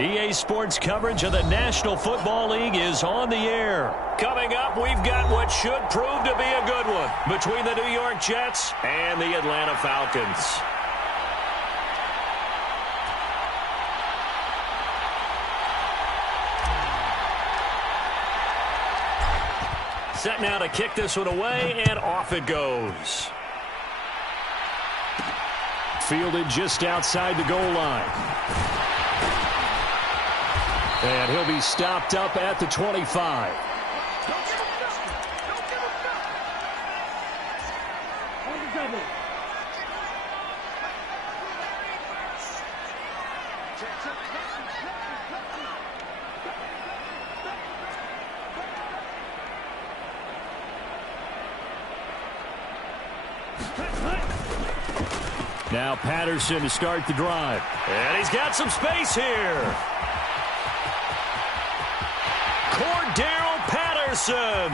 EA Sports coverage of the National Football League is on the air. Coming up, we've got what should prove to be a good one between the New York Jets and the Atlanta Falcons. Set now to kick this one away, and off it goes. Fielded just outside the goal line. And he'll be stopped up at the 25. Now Patterson to start the drive. And he's got some space here. Cordero Patterson.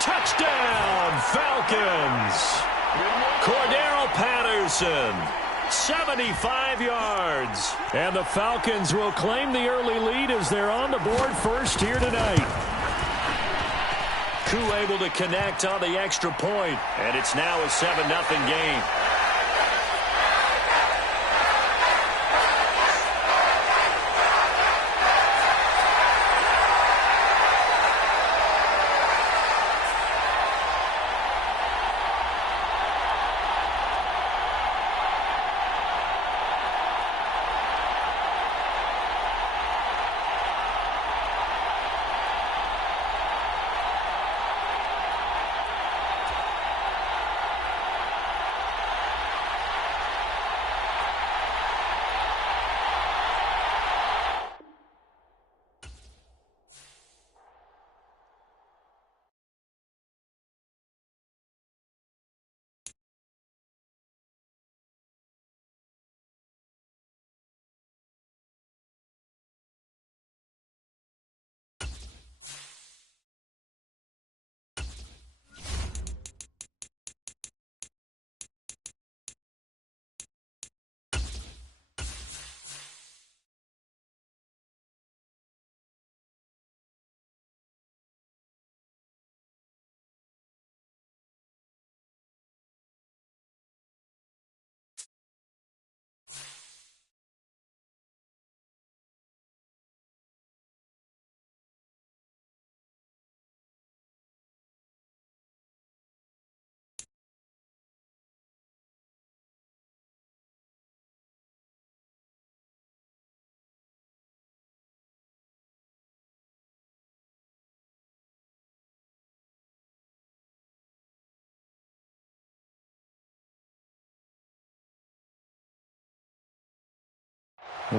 Touchdown, Falcons. Cordero Patterson, 75 yards. And the Falcons will claim the early lead as they're on the board first here tonight. Koo able to connect on the extra point, and it's now a 7-0 game.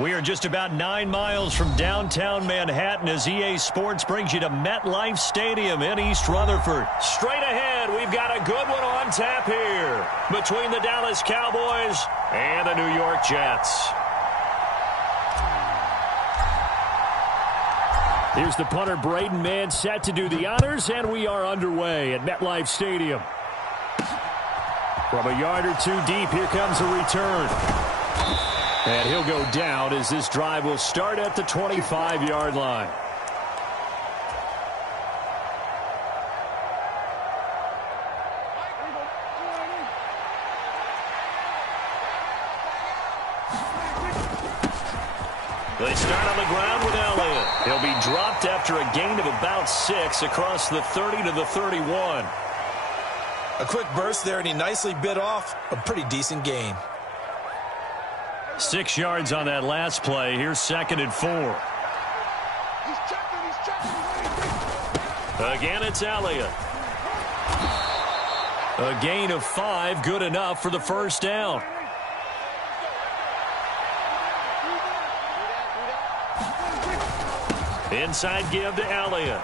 We are just about 9 miles from downtown Manhattan as EA Sports brings you to MetLife Stadium in East Rutherford. Straight ahead, we've got a good one on tap here between the Dallas Cowboys and the New York Jets. Here's the punter, Braden Mann, set to do the honors, and we are underway at MetLife Stadium. From a yard or two deep, here comes a return. And he'll go down as this drive will start at the 25-yard line. They start on the ground with Elliott. He'll be dropped after a gain of about 6 across the 30 to the 31. A quick burst there, and he nicely bit off a pretty decent gain. 6 yards on that last play. Here's 2nd and 4. Again, it's Elliott. A gain of 5, good enough for the first down. Inside give to Elliott.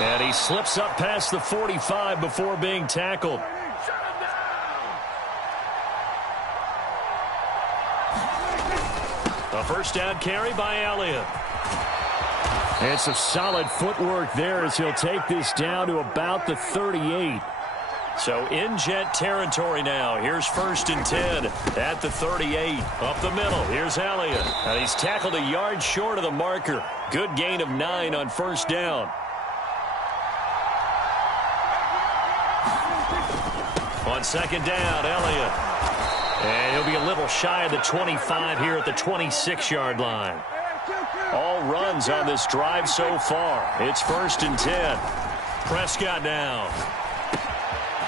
And he slips up past the 45 before being tackled. A first down carry by Elliott. And some solid footwork there as he'll take this down to about the 38. So in Jet territory now. Here's 1st and 10 at the 38. Up the middle, here's Elliott. And he's tackled a yard short of the marker. Good gain of 9 on 1st down. On 2nd down, Elliott. And he'll be a little shy of the 25 here at the 26-yard line. All runs on this drive so far. It's 1st and 10. Prescott now.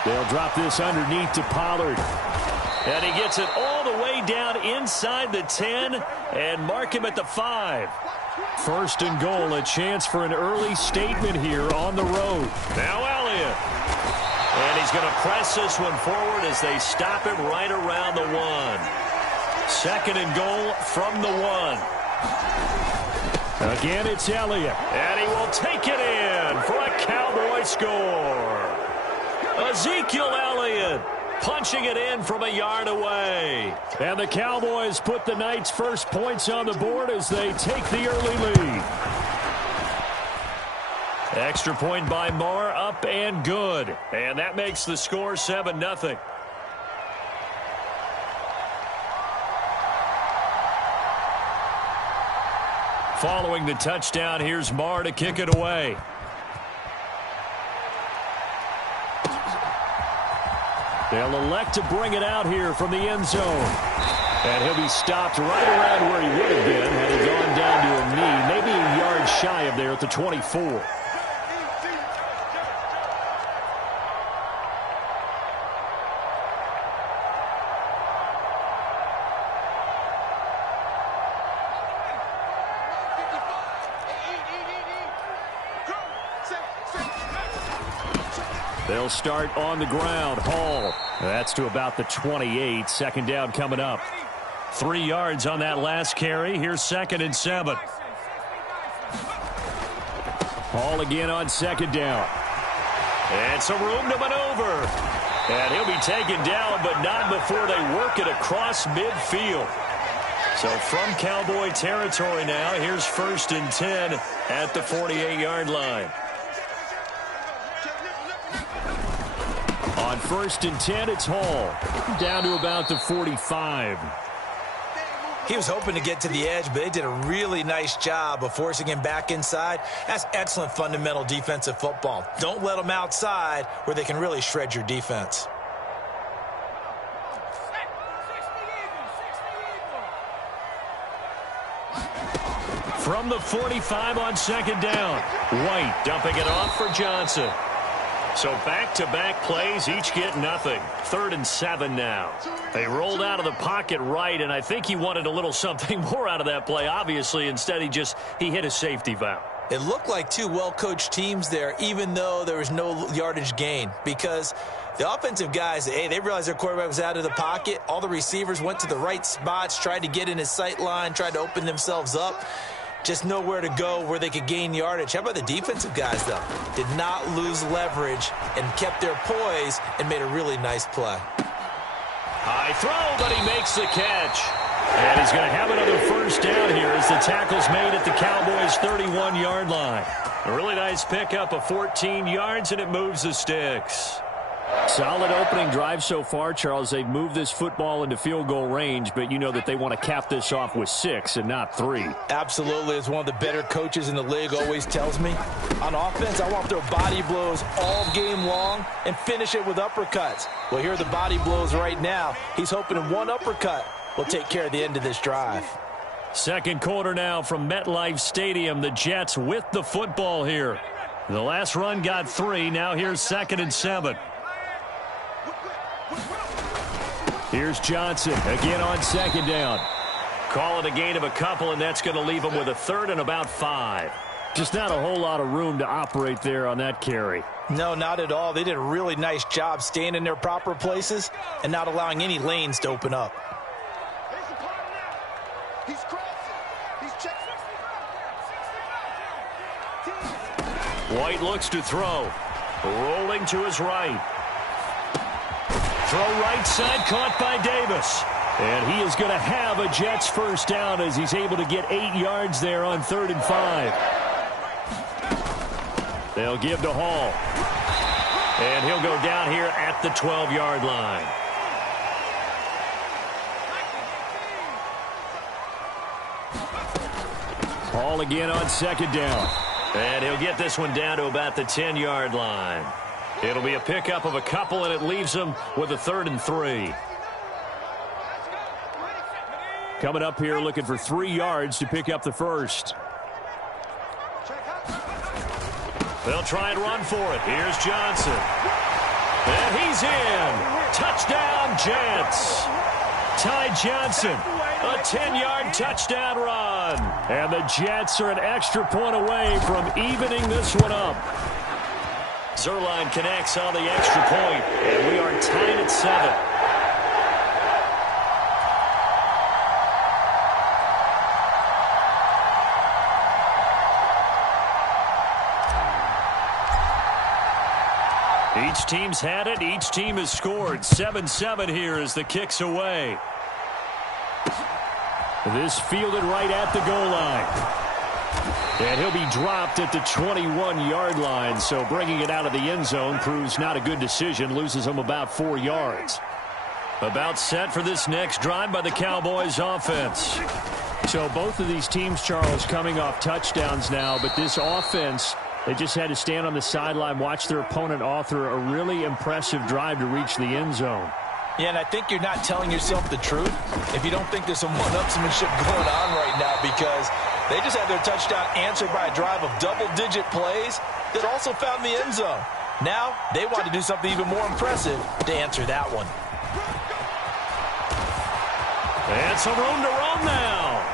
They'll drop this underneath to Pollard. And he gets it all the way down inside the 10 and mark him at the 5. 1st and goal, a chance for an early statement here on the road. Now Elliott. And he's going to press this one forward as they stop him right around the 1. 2nd and goal from the 1. Again, it's Elliott. And he will take it in for a Cowboy score. Ezekiel Elliott punching it in from a yard away. And the Cowboys put the Knights' first points on the board as they take the early lead. Extra point by Marr, up and good. And that makes the score 7-0. Following the touchdown, here's Marr to kick it away. They'll elect to bring it out here from the end zone. And he'll be stopped right around where he would have been had he gone down to a knee, maybe a yard shy of there at the 24. They'll start on the ground. Hall. That's to about the 28. 2nd down coming up. 3 yards on that last carry. Here's 2nd and 7. Hall again on 2nd down. And some room to maneuver. And he'll be taken down, but not before they work it across midfield. So from Cowboy territory now, here's 1st and 10 at the 48-yard line. On 1st and 10, it's Hall. Down to about the 45. He was hoping to get to the edge, but they did a really nice job of forcing him back inside. That's excellent fundamental defensive football. Don't let them outside where they can really shred your defense. From the 45 on 2nd down. White dumping it off for Johnson. So back-to-back plays, each get nothing. 3rd and 7 now. They rolled out of the pocket right, and I think he wanted a little something more out of that play, obviously. Instead, he hit a safety valve. It looked like 2 well-coached teams there, even though there was no yardage gain, because the offensive guys, hey, they realized their quarterback was out of the pocket. All the receivers went to the right spots, tried to get in his sight line, tried to open themselves up. Just know where to go where they could gain yardage. How about the defensive guys, though? Did not lose leverage and kept their poise and made a really nice play. High throw, but he makes the catch. And he's going to have another 1st down here as the tackle's made at the Cowboys' 31-yard line. A really nice pickup of 14 yards, and it moves the sticks. Solid opening drive so far, Charles. They've moved this football into field goal range, but you know that they want to cap this off with 6 and not 3. Absolutely. As one of the better coaches in the league always tells me, on offense, I want to throw body blows all game long and finish it with uppercuts. Well, here are the body blows right now. He's hoping in one uppercut will take care of the end of this drive. 2nd quarter now from MetLife Stadium. The Jets with the football here. The last run got 3. Now here's 2nd and 7. Here's Johnson again on 2nd down. Call it a gain of a couple, and that's going to leave him with a 3rd and about 5. Just not a whole lot of room to operate there on that carry. No, not at all. They did a really nice job staying in their proper places and not allowing any lanes to open up. White looks to throw. Rolling to his right. Throw right side, caught by Davis. And he is going to have a Jets 1st down as he's able to get 8 yards there on 3rd and 5. They'll give to Hall. And he'll go down here at the 12-yard line. Ball again on second down. And he'll get this one down to about the 10-yard line. It'll be a pickup of a couple, and it leaves them with a 3rd and 3. Coming up here looking for 3 yards to pick up the first. They'll try and run for it. Here's Johnson. And he's in. Touchdown, Jets. Ty Johnson, a 10-yard touchdown run. And the Jets are an extra point away from evening this one up. Zerline connects on the extra point, and we are tied at 7. Each team's had it. Each team has scored. 7-7 here as the kick's away. This fielded right at the goal line. And he'll be dropped at the 21-yard line. So bringing it out of the end zone proves not a good decision. Loses him about 4 yards. About set for this next drive by the Cowboys offense. So both of these teams, Charles, coming off touchdowns now. But this offense, they just had to stand on the sideline, watch their opponent author a really impressive drive to reach the end zone. Yeah, and I think you're not telling yourself the truth if you don't think there's some one-upsmanship going on right now, because they just had their touchdown answered by a drive of double-digit plays that also found the end zone. Now they want to do something even more impressive to answer that one. And some room to run now.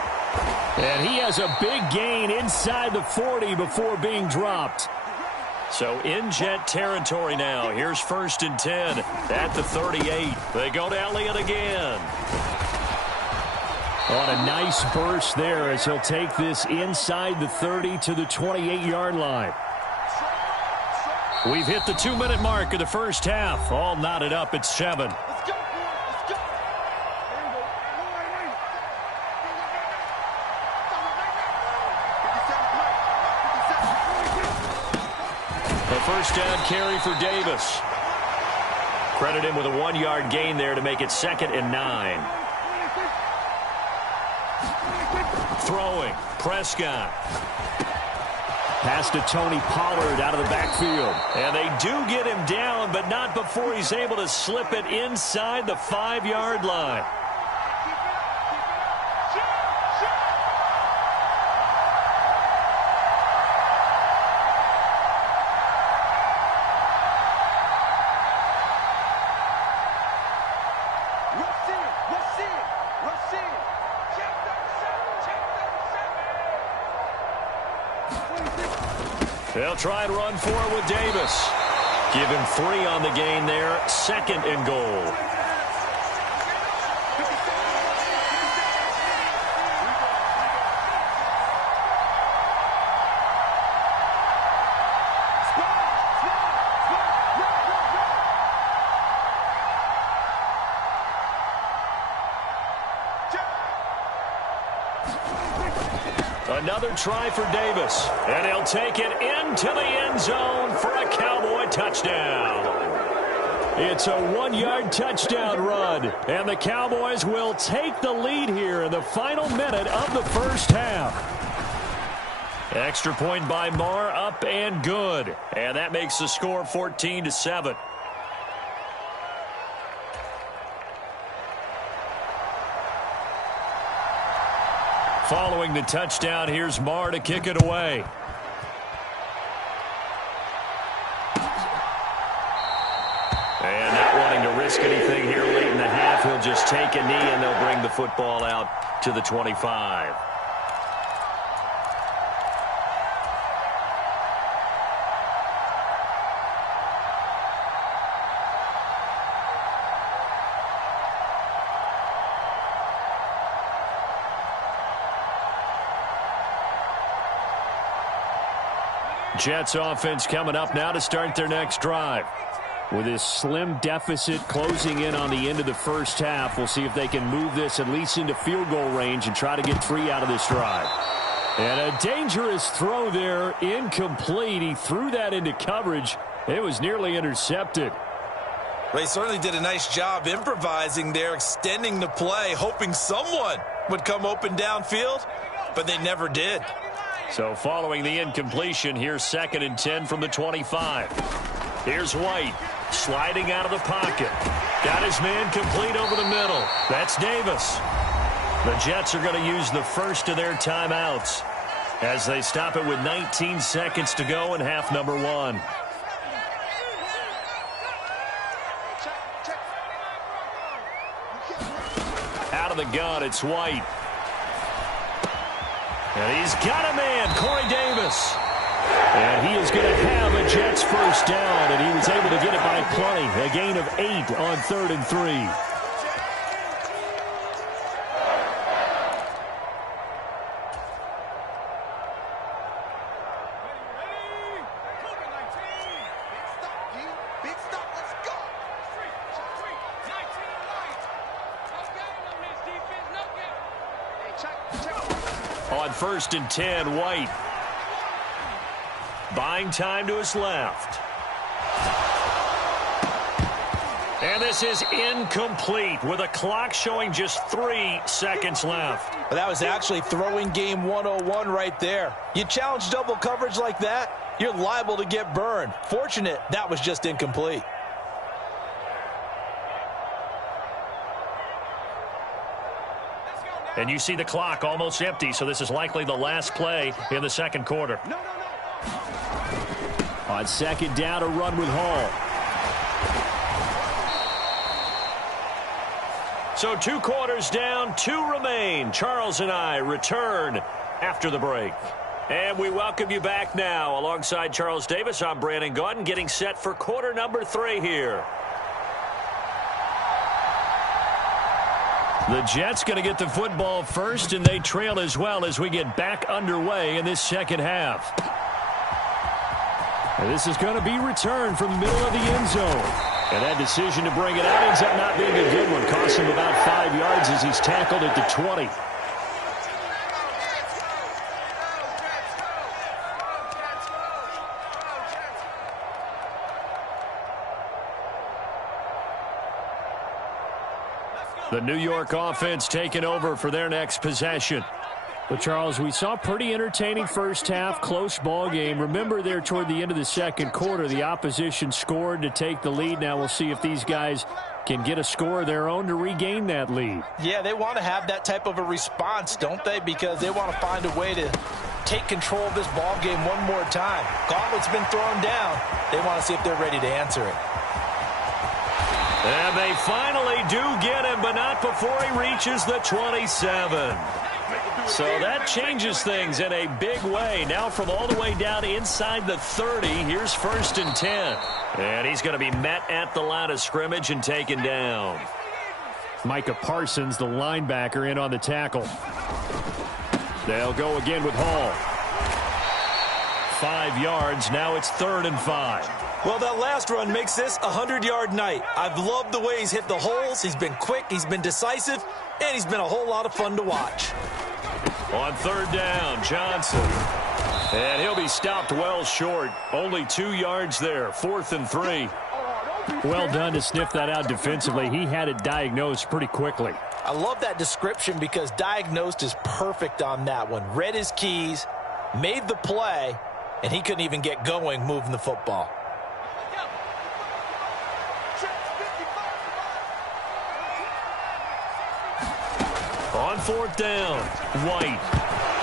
And he has a big gain inside the 40 before being dropped. So in Jet territory now. Here's 1st and 10 at the 38. They go to Elliott again. On a nice burst there as he'll take this inside the 30 to the 28-yard line. We've hit the 2-minute mark of the first half. All knotted up at 7. First down carry for Davis. Credit him with a 1-yard gain there to make it 2nd and 9. Throwing. Prescott. Pass to Tony Pollard out of the backfield. And they do get him down, but not before he's able to slip it inside the 5-yard line. They'll try and run for it with Davis. Give him 3 on the gain there. 2nd and goal. Another try for Davis. And he'll take it into the end zone for a Cowboy touchdown. It's a 1-yard touchdown run. And the Cowboys will take the lead here in the final minute of the first half. Extra point by Marr, up and good. And that makes the score 14-7. Following the touchdown, here's Marr to kick it away. And not wanting to risk anything here late in the half, he'll just take a knee and they'll bring the football out to the 25. Jets offense coming up now to start their next drive. With this slim deficit closing in on the end of the first half, we'll see if they can move this at least into field goal range and try to get 3 out of this drive. And a dangerous throw there, incomplete. He threw that into coverage, It was nearly intercepted. They certainly did a nice job improvising there, extending the play, hoping someone would come open downfield, but they never did. So following the incompletion, here's 2nd and 10 from the 25. Here's White sliding out of the pocket. Got his man complete over the middle. That's Davis. The Jets are going to use the first of their timeouts as they stop it with 19 seconds to go in half number 1. Out of the gun, it's White. And he's got a man, Corey Davis. And he is going to have a Jets first down, and he was able to get it by plenty. A gain of 8 on 3rd and 3. On 1st and 10, White. Buying time to his left. And this is incomplete with a clock showing just 3 seconds left. Well, that was actually throwing game 101 right there. You challenge double coverage like that, you're liable to get burned. Fortunate that was just incomplete. And you see the clock almost empty, so this is likely the last play in the second quarter. On 2nd down, a run with Hall. So 2 quarters down, 2 remain. Charles and I return after the break. And we welcome you back now. Alongside Charles Davis, I'm Brandon Gaudin, getting set for quarter number 3 here. The Jets going to get the football first, and they trail as well as we get back underway in this second half. And this is going to be returned from the middle of the end zone. And that decision to bring it out ends up not being a good one. Costs him about 5 yards as he's tackled at the 20. The New York offense taking over for their next possession. But, Charles, we saw pretty entertaining first half, close ball game. Remember there toward the end of the second quarter, the opposition scored to take the lead. Now we'll see if these guys can get a score of their own to regain that lead. Yeah, they want to have that type of a response, don't they? Because they want to find a way to take control of this ball game one more time. Gauntlet's been thrown down. They want to see if they're ready to answer it. And they finally do get him, but not before he reaches the 27. So that changes things in a big way. Now from all the way down inside the 30, here's 1st and 10. And he's going to be met at the line of scrimmage and taken down. Micah Parsons, the linebacker, in on the tackle. They'll go again with Hall. 5 yards. Now it's 3rd and 5. Well, that last run makes this a 100-yard night. I've loved the way he's hit the holes. He's been quick, he's been decisive, and he's been a whole lot of fun to watch. On 3rd down, Johnson. And he'll be stopped well short. Only 2 yards there. 4th and 3. Well done to sniff that out defensively. He had it diagnosed pretty quickly. I love that description because diagnosed is perfect on that one. Read his keys, made the play, and he couldn't even get going moving the football. On 4th down, White.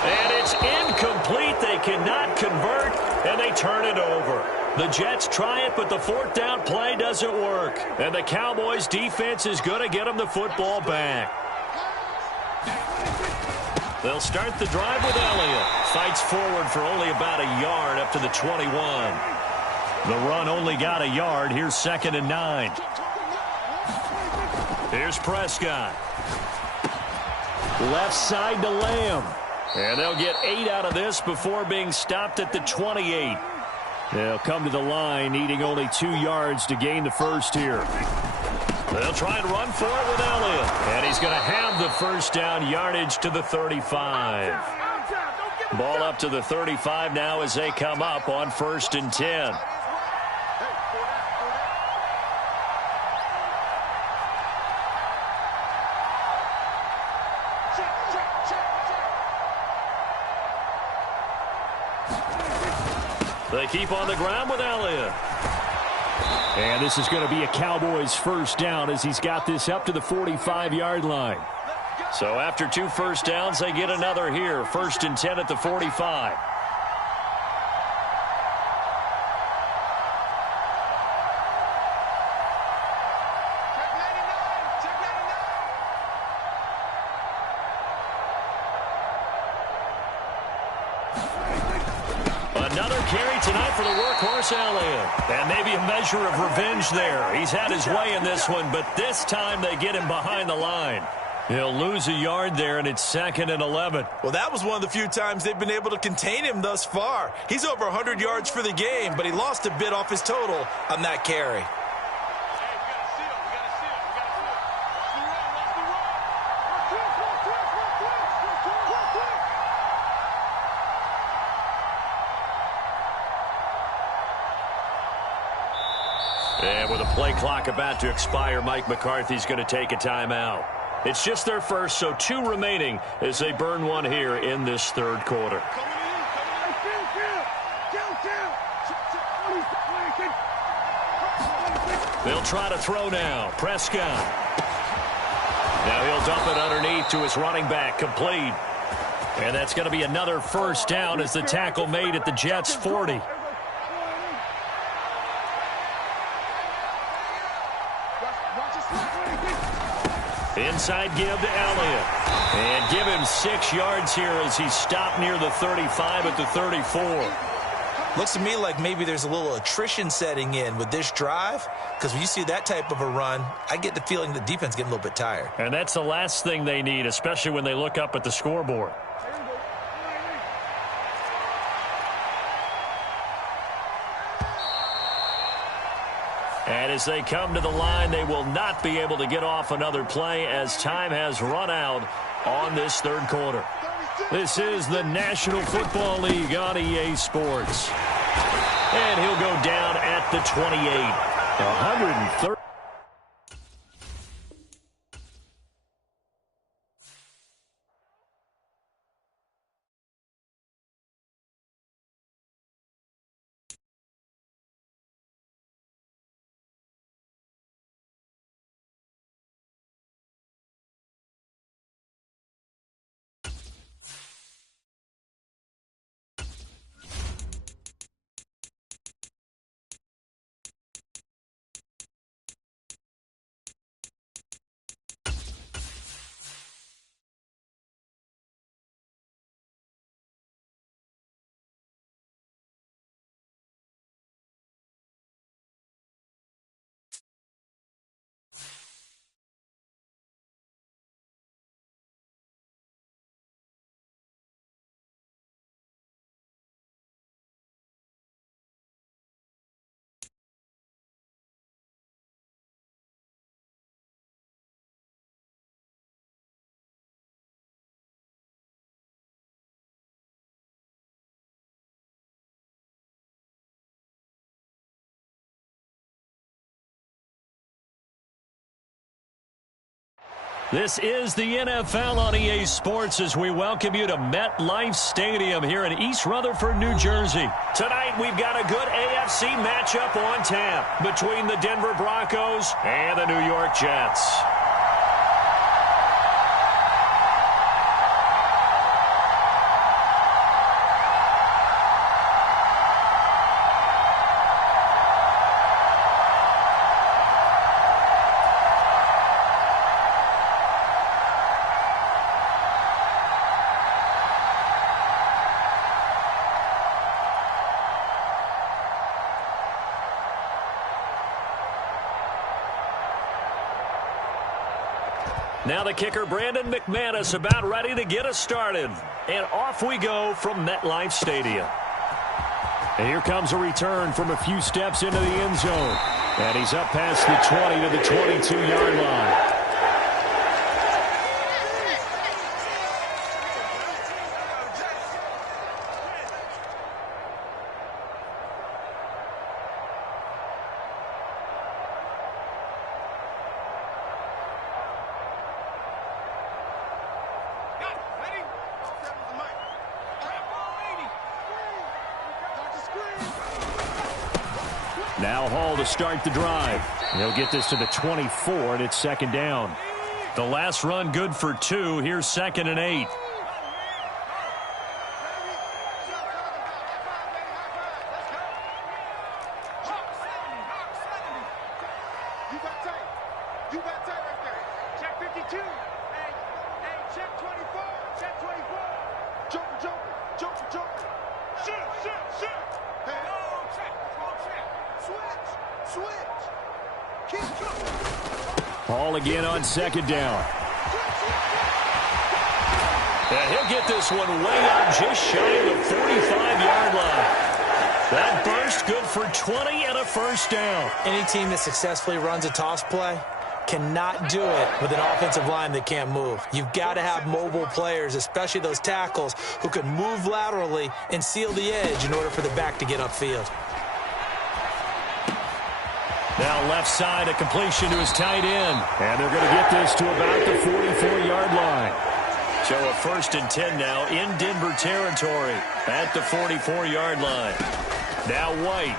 And it's incomplete. They cannot convert, and they turn it over. The Jets try it, but the 4th down play doesn't work. And the Cowboys' defense is going to get them the football back. They'll start the drive with Elliott. Fights forward for only about a yard up to the 21. The run only got a yard. Here's 2nd and 9. Here's Prescott. Left side to Lamb. And they'll get 8 out of this before being stopped at the 28. They'll come to the line, needing only 2 yards to gain the first here. They'll try and run for it with Elliott. And he's going to have the first down, yardage to the 35. Ball up to the 35 now as they come up on 1st and 10. They keep on the ground with Elliott. And this is going to be a Cowboys first down as he's got this up to the 45-yard line. So after 2 first downs, they get another here. 1st and 10 at the 45. Another carry tonight for the workhorse Elliott. And maybe a measure of revenge there. He's had his way in this one, but this time they get him behind the line. He'll lose a yard there, and it's 2nd and 11. Well, that was one of the few times they've been able to contain him thus far. He's over 100 yards for the game, but he lost a bit off his total on that carry. And with a play clock about to expire, Mike McCarthy's going to take a timeout. It's just their first, so 2 remaining as they burn one here in this 3rd quarter. They'll try to throw now. Prescott. Now he'll dump it underneath to his running back. Complete. And that's going to be another first down as the tackle made at the Jets' 40. Inside give to Elliott. And give him 6 yards here as he stopped near the 35 at the 34. Looks to me like maybe there's a little attrition setting in with this drive, because when you see that type of a run, I get the feeling the defense getting a little bit tired. And that's the last thing they need, especially when they look up at the scoreboard. And as they come to the line, they will not be able to get off another play as time has run out on this 3rd quarter. This is the National Football League on EA Sports. And he'll go down at the 28. 130. This is the NFL on EA Sports as we welcome you to MetLife Stadium here in East Rutherford, New Jersey. Tonight we've got a good AFC matchup on tap between the Denver Broncos and the New York Jets. Now the kicker, Brandon McManus, about ready to get us started. And off we go from MetLife Stadium. And here comes a return from a few steps into the end zone. And he's up past the 20 to the 22-yard line. Now Hall to start the drive. He'll get this to the 24, and it's second down. The last run good for 2. Here's 2nd and 8. Hall again on second down. And he'll get this one way up just shy of the 45-yard line. That burst good for 20 and a first down. Any team that successfully runs a toss play cannot do it with an offensive line that can't move. You've got to have mobile players, especially those tackles, who can move laterally and seal the edge in order for the back to get upfield. Now left side, a completion to his tight end. And they're going to get this to about the 44-yard line. So a 1st and 10 now in Denver territory at the 44-yard line. Now White.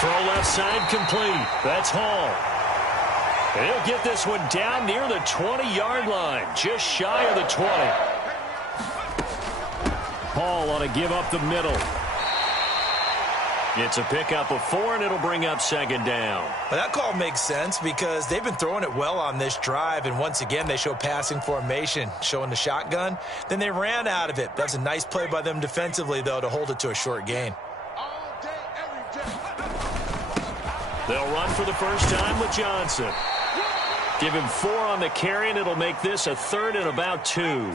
Throw left side complete. That's Hall. And he'll get this one down near the 20-yard line, just shy of the 20. Hall ought to give up the middle. It's a pickup of 4, and it'll bring up second down. Well, that call makes sense because they've been throwing it well on this drive, and once again, they show passing formation, showing the shotgun. Then they ran out of it. That's a nice play by them defensively, though, to hold it to a short gain. They'll run for the first time with Johnson. Give him 4 on the carry, and it'll make this a 3rd and about 2.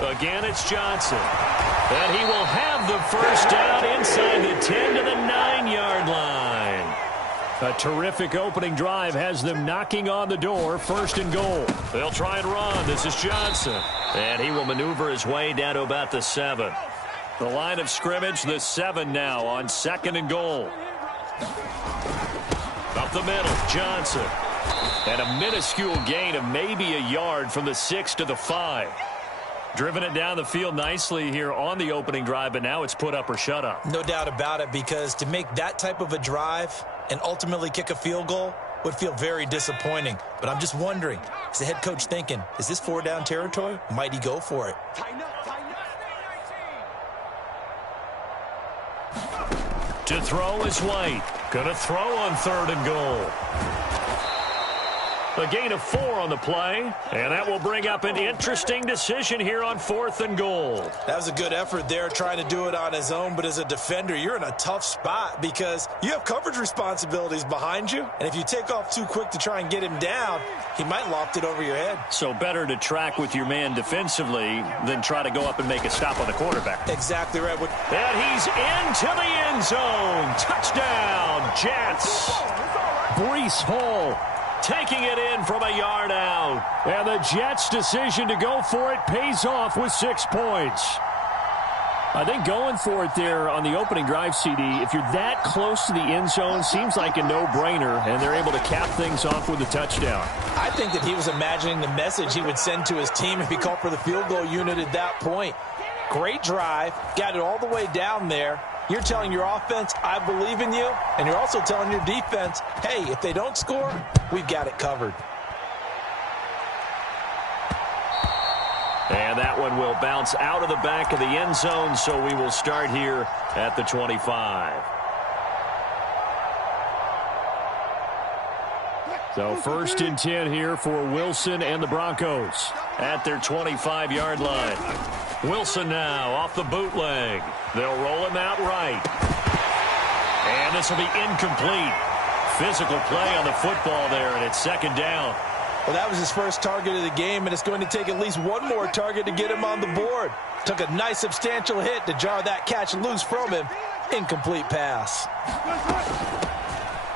Again, it's Johnson. And he will have the first down inside the 10 to the 9-yard line. A terrific opening drive has them knocking on the door, 1st and goal. They'll try and run. This is Johnson. And he will maneuver his way down to about the 7. The line of scrimmage, the 7 now on 2nd and goal. Up the middle, Johnson. And a minuscule gain of maybe a yard from the 6 to the 5. Driven it down the field nicely here on the opening drive, but now it's put up or shut up. No doubt about it, because to make that type of a drive and ultimately kick a field goal would feel very disappointing. But I'm just wondering, is the head coach thinking, is this 4-down territory? Might he go for it? To throw is White. Gonna throw on 3rd and goal. A gain of 4 on the play, and that will bring up an interesting decision here on 4th and goal. That was a good effort there, trying to do it on his own, but as a defender, you're in a tough spot because you have coverage responsibilities behind you, and if you take off too quick to try and get him down, he might loft it over your head. So better to track with your man defensively than try to go up and make a stop on the quarterback. Exactly right. And he's into the end zone. Touchdown, Jets. Breece Hall taking it in from a yard out. And the Jets' decision to go for it pays off with 6 points. I think going for it there on the opening drive, CD, if you're that close to the end zone, seems like a no-brainer, and they're able to cap things off with a touchdown. I think that he was imagining the message he would send to his team if he called for the field goal unit at that point. Great drive, got it all the way down there. You're telling your offense, I believe in you, and you're also telling your defense, hey, if they don't score, we've got it covered. And that one will bounce out of the back of the end zone, so we will start here at the 25. So 1st and 10 here for Wilson and the Broncos at their 25-yard line. Wilson now off the bootleg. They'll roll him out right. And this will be incomplete. Physical play on the football there, and it's 2nd down. Well, that was his first target of the game, and it's going to take at least one more target to get him on the board. Took a nice substantial hit to jar that catch loose from him. Incomplete pass.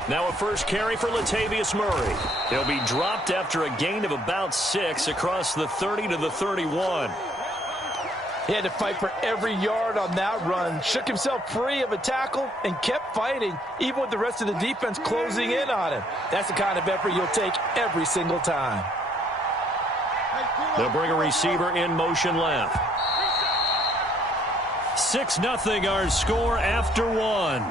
Now a first carry for Latavius Murray. He'll be dropped after a gain of about 6 across the 30 to the 31. He had to fight for every yard on that run. Shook himself free of a tackle and kept fighting, even with the rest of the defense closing in on him. That's the kind of effort you'll take every single time. They'll bring a receiver in motion left. 6-0 our score after one.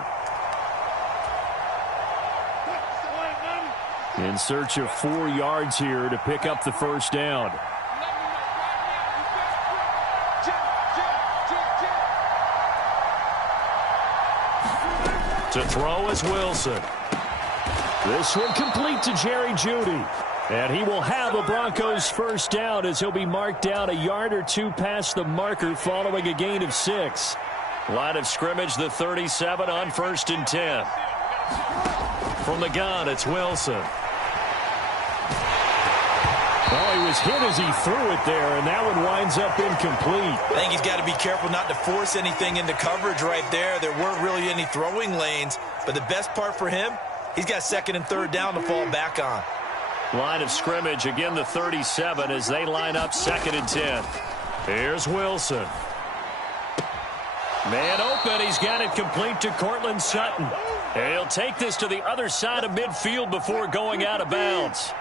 In search of 4 yards here to pick up the first down. To throw is Wilson. This one complete to Jerry Jeudy. And he will have a Broncos first down as he'll be marked down a yard or 2 past the marker following a gain of 6. Line of scrimmage, the 37 on 1st and 10. From the gun, it's Wilson. Well, he was hit as he threw it there, and that one winds up incomplete. I think he's got to be careful not to force anything into coverage right there. There weren't really any throwing lanes, but the best part for him, he's got 2nd and 3rd down to fall back on. Line of scrimmage, again the 37 as they line up 2nd and 10. Here's Wilson. Man open, he's got it complete to Cortland Sutton. And he'll take this to the other side of midfield before going out of bounds.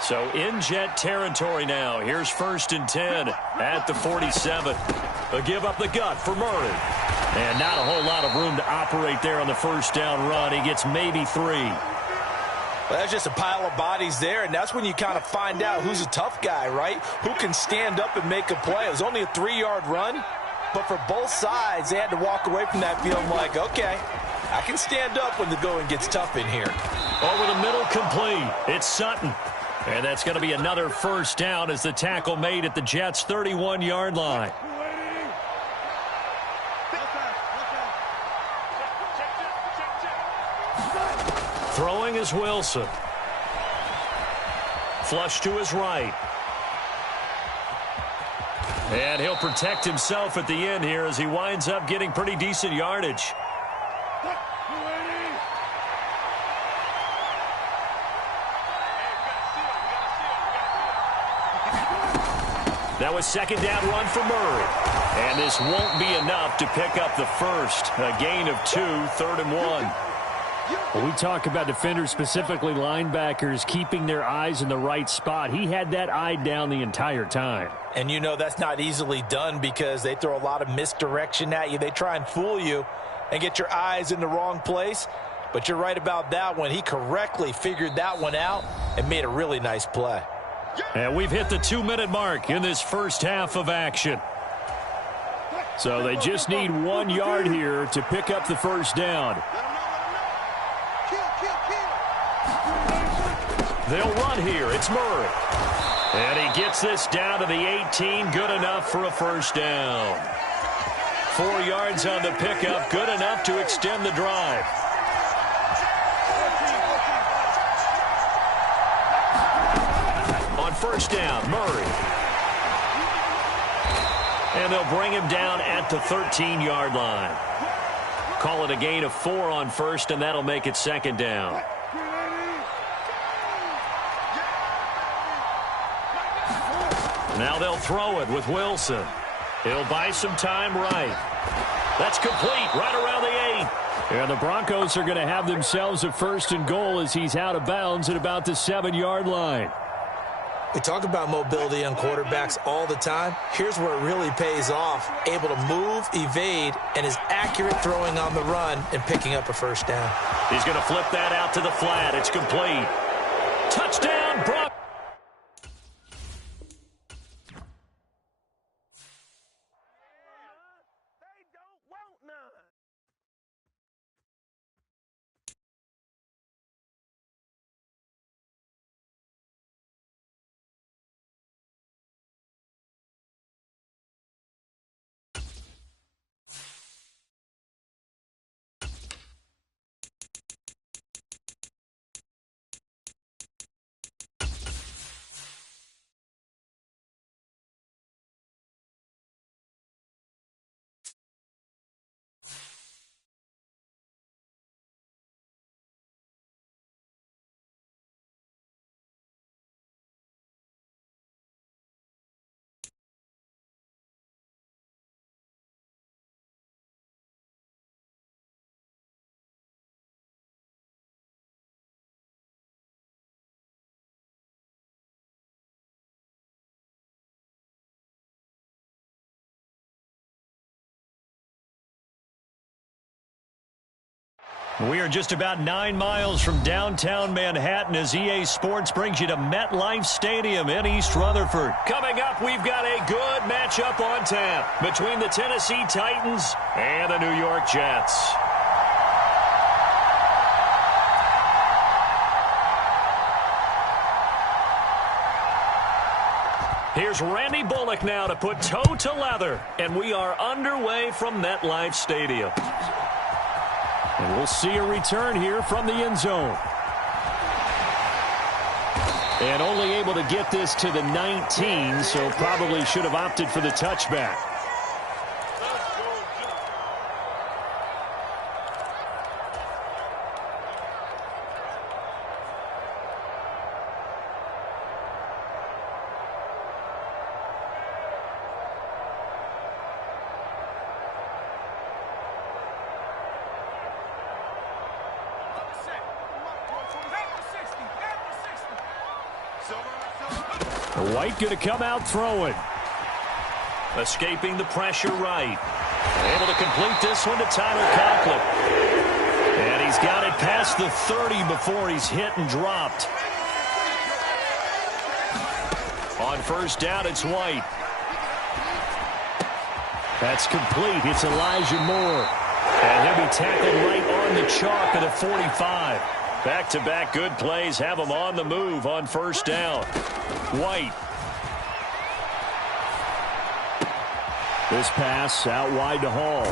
So in jet territory now. Here's 1st and 10 at the 47. A give up the gut for Murray. And not a whole lot of room to operate there on the first down run. He gets maybe 3. Well, that's just a pile of bodies there, and that's when you kind of find out who's a tough guy, right? Who can stand up and make a play. It was only a 3-yard run, but for both sides, they had to walk away from that feeling like, okay, I can stand up when the going gets tough in here. Over the middle, complete. It's Sutton. And that's going to be another first down as the tackle made at the Jets' 31-yard line. Throwing is Wilson. Flush to his right. And he'll protect himself at the end here as he winds up getting pretty decent yardage. That was 2nd down run for Murray. And this won't be enough to pick up the first. A gain of 2, 3rd and 1. When we talk about defenders, specifically linebackers, keeping their eyes in the right spot, he had that eye down the entire time. And you know that's not easily done because they throw a lot of misdirection at you. They try and fool you and get your eyes in the wrong place. But you're right about that one. He correctly figured that one out and made a really nice play. And we've hit the 2-minute mark in this first half of action. So they just need 1 yard here to pick up the first down. They'll run here. It's Murray. And he gets this down to the 18. Good enough for a first down. 4 yards on the pickup. Good enough to extend the drive. On first down, Murray. And they'll bring him down at the 13-yard line. Call it a gain of 4 on first, and that'll make it 2nd down. Now they'll throw it with Wilson. He'll buy some time right. That's complete right around the 8. And the Broncos are going to have themselves a 1st and goal as he's out of bounds at about the 7-yard line. We talk about mobility on quarterbacks all the time. Here's where it really pays off. Able to move, evade, and is accurate throwing on the run and picking up a first down. He's going to flip that out to the flat. It's complete. Touchdown, Broncos. We are just about 9 miles from downtown Manhattan as EA Sports brings you to MetLife Stadium in East Rutherford. Coming up, we've got a good matchup on tap between the Tennessee Titans and the New York Jets. Here's Randy Bullock now to put toe to leather, and we are underway from MetLife Stadium. And we'll see a return here from the end zone. And only able to get this to the 19, so probably should have opted for the touchback. White going to come out throwing. Escaping the pressure right. Able to complete this one to Tyler Conklin. And he's got it past the 30 before he's hit and dropped. On first down, it's White. That's complete. It's Elijah Moore. And he'll be tackled right on the chalk of the 45. Back-to-back good plays have him on the move on first down. White. This pass out wide to Hall.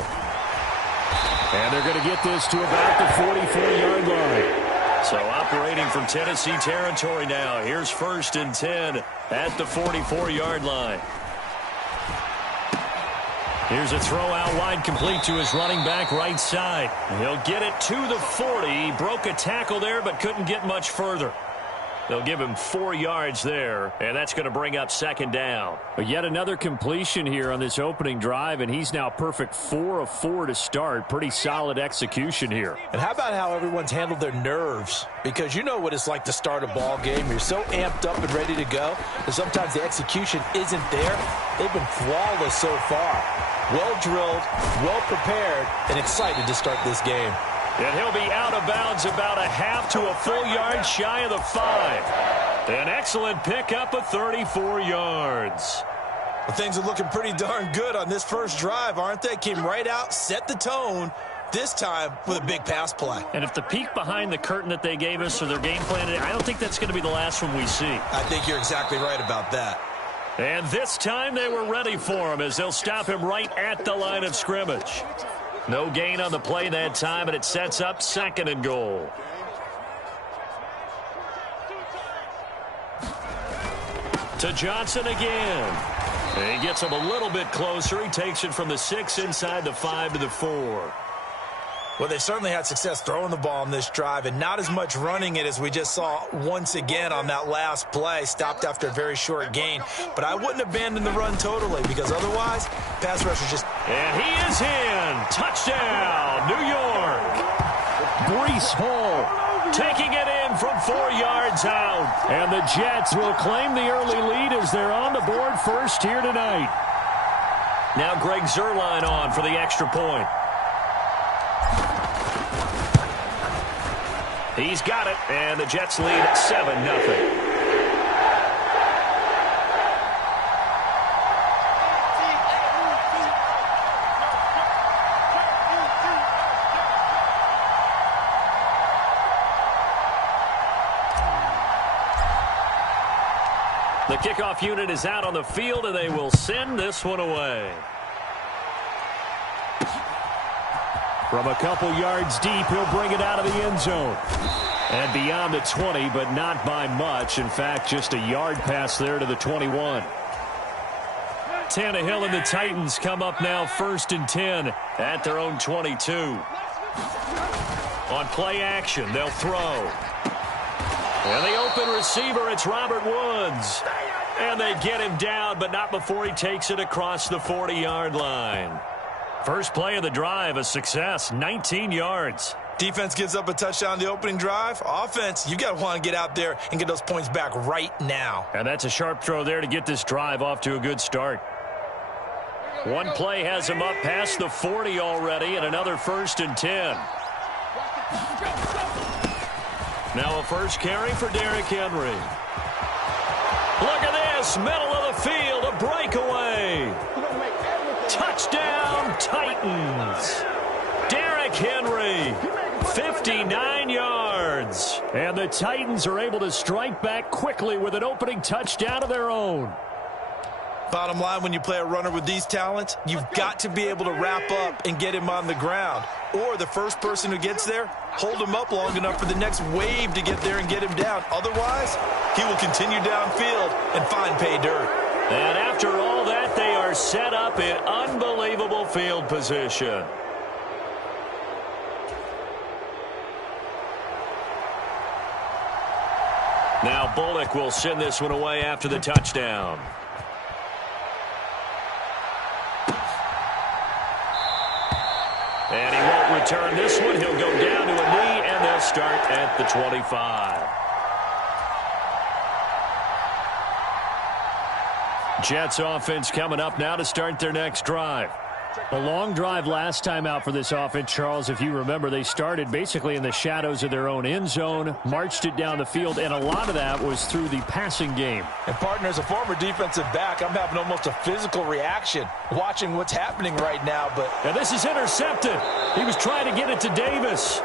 And they're going to get this to about the 44-yard line. So operating from Tennessee territory now. Here's first and 10 at the 44-yard line. Here's a throw out wide, complete to his running back right side. He'll get it to the 40. He broke a tackle there but couldn't get much further. They'll give him 4 yards there, and that's going to bring up second down. But yet another completion here on this opening drive, and he's now perfect 4 of 4 to start. Pretty solid execution here. And how about how everyone's handled their nerves? Because you know what it's like to start a ball game. You're so amped up and ready to go that sometimes the execution isn't there. They've been flawless so far. Well drilled, well prepared, and excited to start this game. And he'll be out of bounds about a half to a full yard shy of the 5. An excellent pickup of 34 yards. Well, things are looking pretty darn good on this first drive, aren't they? Came right out, set the tone, this time with a big pass play. And if the peek behind the curtain that they gave us or their game plan, I don't think that's going to be the last one we see. I think you're exactly right about that. And this time they were ready for him as they'll stop him right at the line of scrimmage. No gain on the play that time, and it sets up second and goal. To Johnson again. And he gets him a little bit closer. He takes it from the 6 inside the 5 to the 4. Well, they certainly had success throwing the ball on this drive and not as much running it as we just saw once again on that last play. Stopped after a very short gain. But I wouldn't abandon the run totally because otherwise, pass rush is just... And he is in. Touchdown, New York. Breece Hall taking it in from 4 yards out. And the Jets will claim the early lead as they're on the board first here tonight. Now Greg Zuerlein on for the extra point. He's got it, and the Jets lead 7-0. The kickoff unit is out on the field, and they will send this one away. From a couple yards deep, he'll bring it out of the end zone. And beyond the 20, but not by much. In fact, just a yard pass there to the 21. Tannehill and the Titans come up now first and 10 at their own 22. On play action, they'll throw. And the open receiver, it's Robert Woods. And they get him down, but not before he takes it across the 40-yard line. First play of the drive, a success, 19 yards. Defense gives up a touchdown the opening drive. Offense, you got to want to get out there and get those points back right now. And that's a sharp throw there to get this drive off to a good start. One play has him up past the 40 already, and another first and 10. Now a first carry for Derrick Henry. Look at this, middle of the field, a breakaway. Touchdown, Titans. Derrick Henry, 59 yards. And the Titans are able to strike back quickly with an opening touchdown of their own. Bottom line, when you play a runner with these talents, you've got to be able to wrap up and get him on the ground. Or the first person who gets there, hold him up long enough for the next wave to get there and get him down. Otherwise, he will continue downfield and find pay dirt. And after all that, they are set up in unbelievable field position. Now Bullock will send this one away after the touchdown. And he won't return this one. He'll go down to a knee, and they'll start at the 25. Jets offense coming up now to start their next drive. A long drive last time out for this offense, Charles. If you remember, they started basically in the shadows of their own end zone, marched it down the field, and a lot of that was through the passing game. And, partner, as a former defensive back, I'm having almost a physical reaction watching what's happening right now. And this is intercepted. He was trying to get it to Davis.